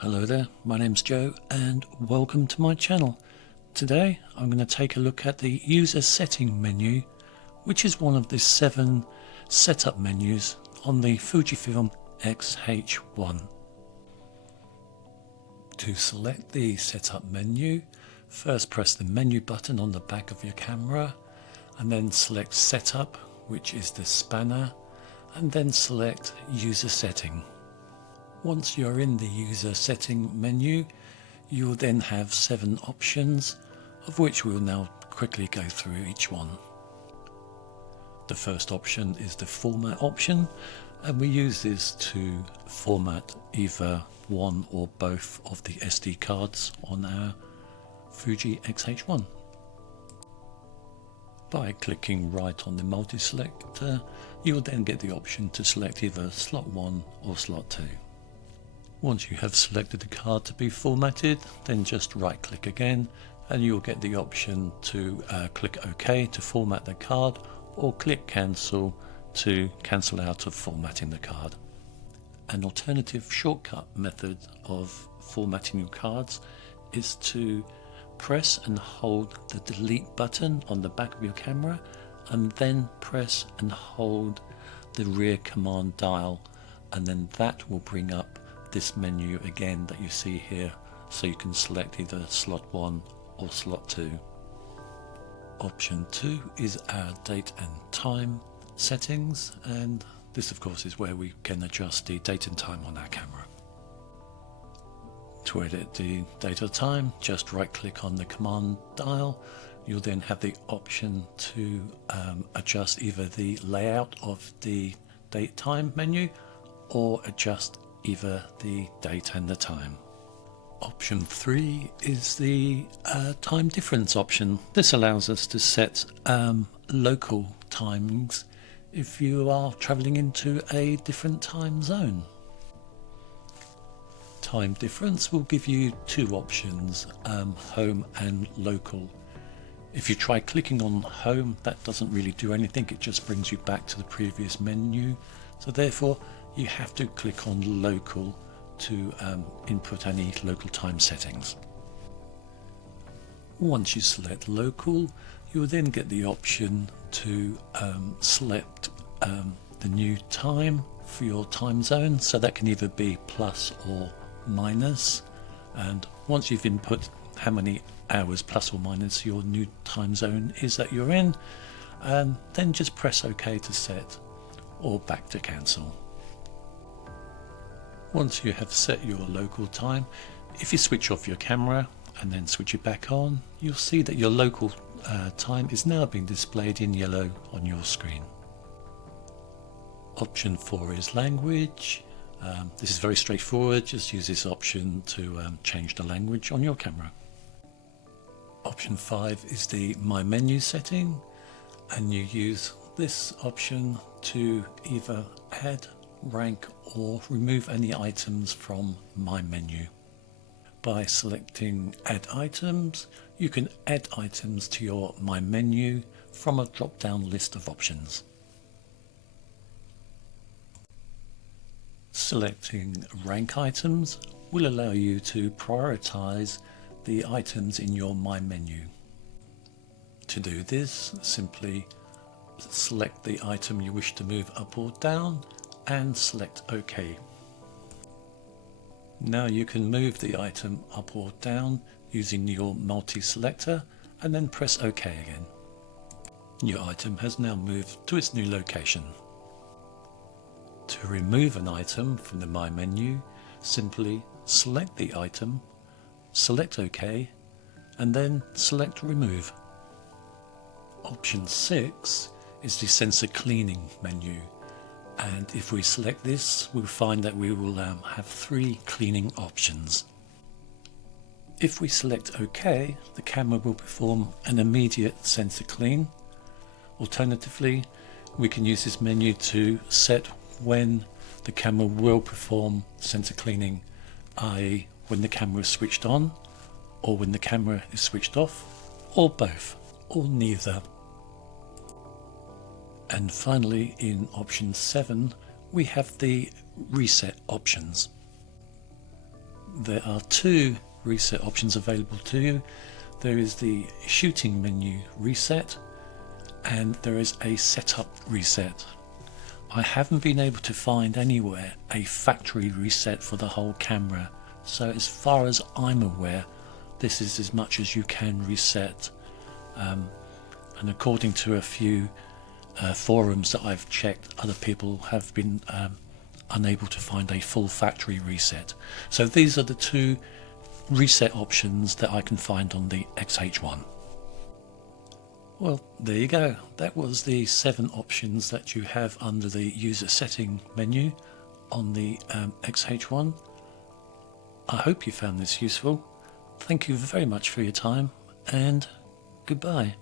Hello there, my name's Joe and welcome to my channel. Today I'm going to take a look at the user setting menu, which is one of the 7 setup menus on the Fujifilm X-H1. To select the setup menu, first press the menu button on the back of your camera and then select setup, which is the spanner, and then select user setting. Once you're in the user setting menu, you will then have 7 options, of which we'll now quickly go through each one. The first option is the format option, and we use this to format either one or both of the SD cards on our Fuji X-H1. By clicking right on the multi-selector, you will then get the option to select either slot 1 or slot 2. Once you have selected the card to be formatted, then just right click again and you'll get the option to click OK to format the card, or click cancel to cancel out of formatting the card. An alternative shortcut method of formatting your cards is to press and hold the delete button on the back of your camera and then press and hold the rear command dial, and then that will bring up this menu again that you see here, so you can select either slot 1 or slot 2. Option 2 is our date and time settings, and this of course is where we can adjust the date and time on our camera. To edit the date or time, just right click on the command dial. You'll then have the option to adjust either the layout of the date time menu or adjust either the date and the time. Option 3 is the time difference option. This allows us to set local timings if you are travelling into a different time zone. Time difference will give you 2 options, home and local. If you try clicking on home, that doesn't really do anything, it just brings you back to the previous menu, so therefore you have to click on local to input any local time settings. Once you select local, you will then get the option to select the new time for your time zone, so that can either be plus or minus, and once you've input how many hours plus or minus your new time zone is that you're in, then just press OK to set or back to cancel. Once you have set your local time, if you switch off your camera and then switch it back on, you'll see that your local time is now being displayed in yellow on your screen. Option 4 is language. This is very straightforward, just use this option to change the language on your camera. Option 5 is the My Menu setting, and you use this option to either add, rank or remove any items from My Menu. By selecting Add Items, you can add items to your My Menu from a drop-down list of options. Selecting Rank Items will allow you to prioritize the items in your My Menu. To do this, simply select the item you wish to move up or down and select OK. Now you can move the item up or down using your multi-selector and then press OK again. Your item has now moved to its new location. To remove an item from the My Menu, simply select the item, select OK, and then select Remove. Option 6 is the sensor cleaning menu, and if we select this, we'll find that we will have 3 cleaning options. If we select OK, the camera will perform an immediate sensor clean. Alternatively, we can use this menu to set when the camera will perform sensor cleaning, i.e. when the camera is switched on, or when the camera is switched off, or both, or neither. And finally, in option 7, we have the reset options. there are two reset options available to you. There is the shooting menu reset and there is a setup reset. I haven't been able to find anywhere a factory reset for the whole camera, so as far as I'm aware this is as much as you can reset, and according to a few forums that I've checked, other people have been unable to find a full factory reset. So these are the two reset options that I can find on the X-H1. Well, there you go. That was the 7 options that you have under the user setting menu on the X-H1. I hope you found this useful. Thank you very much for your time, and goodbye.